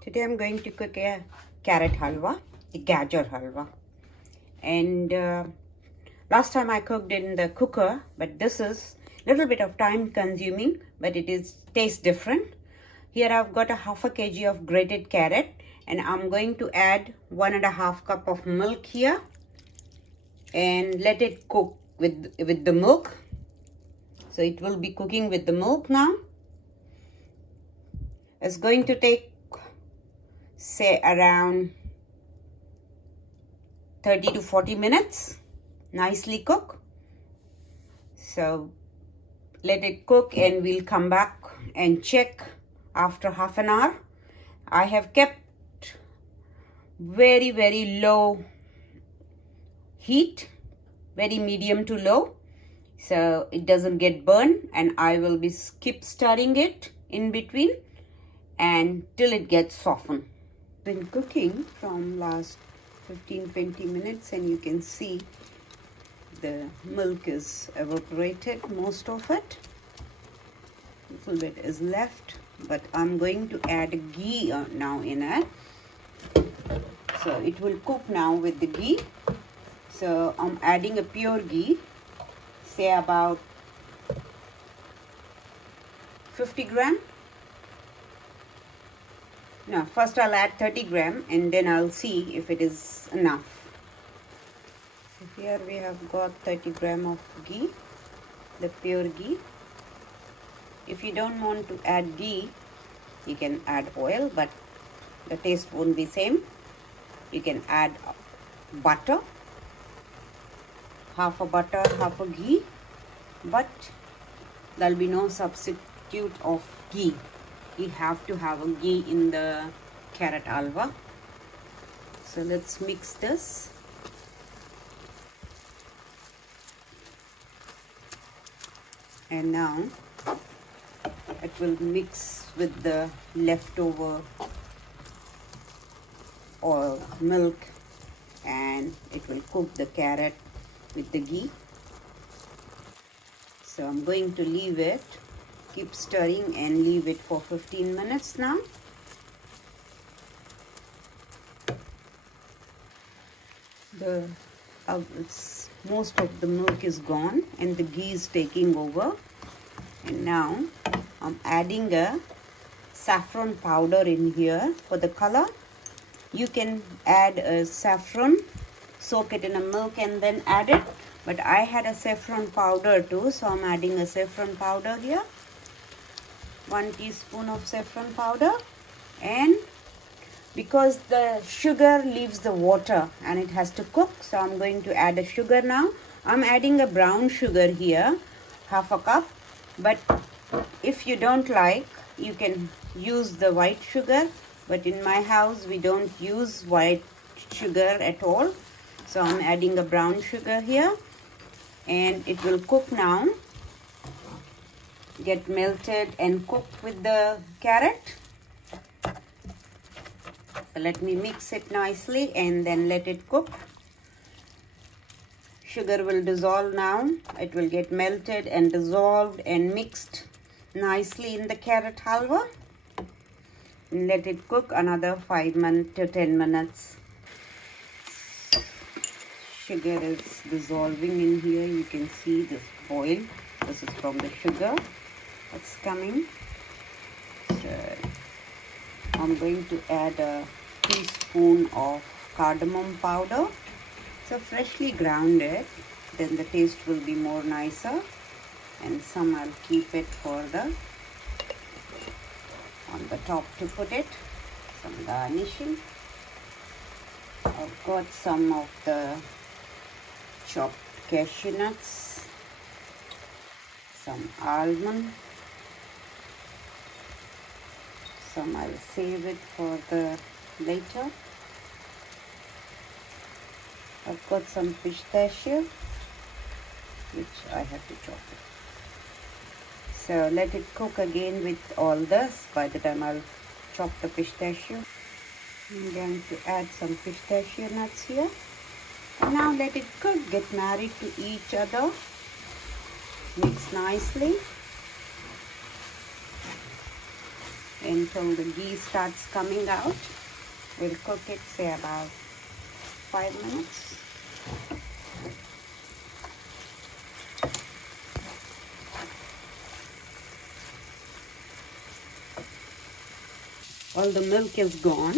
Today I'm going to cook a carrot halwa, a gajar halwa. And last time I cooked in the cooker, but this is a little bit of time consuming, but it is tastes different. Here I've got a half a kg of grated carrot, and I'm going to add 1.5 cup of milk here and let it cook with the milk. So it will be cooking with the milk now. It's going to take say around 30 to 40 minutes. Nicely cook. So let it cook and we'll come back and check after half an hour. I have kept very low heat, very medium to low, so it doesn't get burned, and I will be keep stirring it in between and till it gets softened. Been cooking from last 15-20 minutes, and you can see the milk is evaporated, most of it. A little bit is left, but I'm going to add ghee now in it. So it will cook now with the ghee. So I'm adding a pure ghee, say about 50 gram. No, first I'll add 30 gram and then I'll see if it is enough. So here we have got 30 gram of ghee, the pure ghee. If you don't want to add ghee, you can add oil, but the taste won't be same. You can add butter, half a butter, half a ghee, but there'll be no substitute of ghee. You have to have a ghee in the carrot halwa. So let's mix this. And now it will mix with the leftover oil, milk, and it will cook the carrot with the ghee. So I'm going to leave it, keep stirring and leave it for 15 minutes now. Most of the milk is gone and the ghee is taking over. And now I'm adding a saffron powder in here for the color. You can add a saffron, soak it in a milk and then add it. But I had a saffron powder too, so I'm adding a saffron powder here. 1 teaspoon of saffron powder. And because the sugar leaves the water and it has to cook, so I'm going to add a sugar now. I'm adding a brown sugar here, half a cup. But if you don't like, you can use the white sugar. But in my house, we don't use white sugar at all. So I'm adding a brown sugar here. And it will cook now. Get melted and cooked with the carrot. So let me mix it nicely and then let it cook. Sugar will dissolve now. It will get melted and dissolved and mixed nicely in the carrot halwa. And let it cook another 5 to 10 minutes. Sugar is dissolving in here. You can see this oil. This is from the sugar that's coming. So I'm going to add a teaspoon of cardamom powder. So freshly grounded, then the taste will be more nicer. And some I'll keep it for the on the top to put it, some garnishing. I've got some of the chopped cashew nuts, some almond, some I'll save it for the later. I've got some pistachio, which I have to chop it. So let it cook again with all this. By the time I'll chop the pistachio, I'm going to add some pistachio nuts here. And now let it cook, get married to each other. Mix nicely. until the ghee starts coming out. We'll cook it, say, about 5 minutes. All the milk is gone,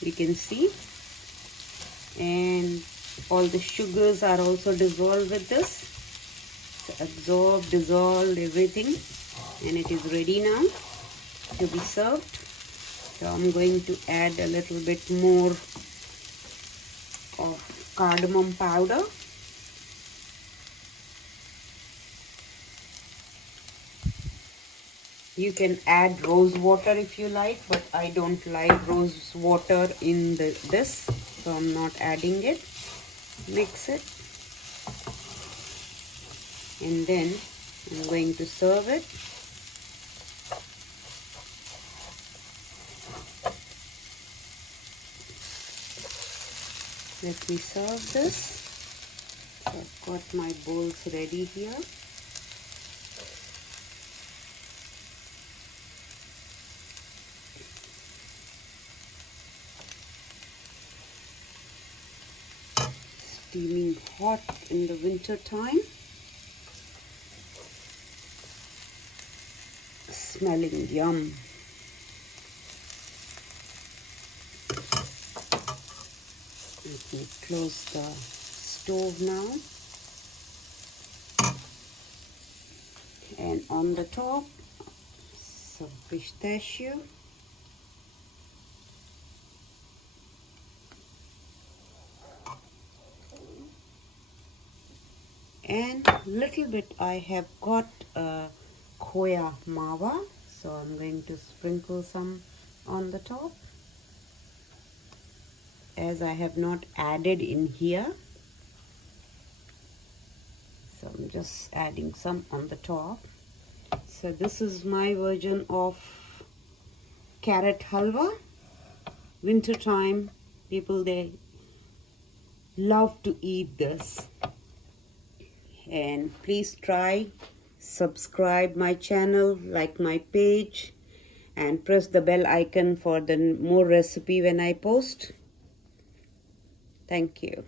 you can see, and all the sugars are also dissolved with this. It's absorbed, dissolved, everything, and it is ready now to be served. So I'm going to add a little bit more of cardamom powder. You can add rose water if you like, but I don't like rose water in this, so I'm not adding it. Mix it, and then I'm going to serve it. Let me serve this. So I've got my bowls ready here. Steaming hot in the winter time. Smelling yum. Let me close the stove now. And on the top, some pistachio. And little bit I have got khoya mawa, so I'm going to sprinkle some on the top, as I have not added in here. So I'm just adding some on the top. So this is my version of carrot halwa. Winter time, people, they love to eat this. And please try, subscribe my channel, like my page, and press the bell icon for the more recipe when I post. Thank you.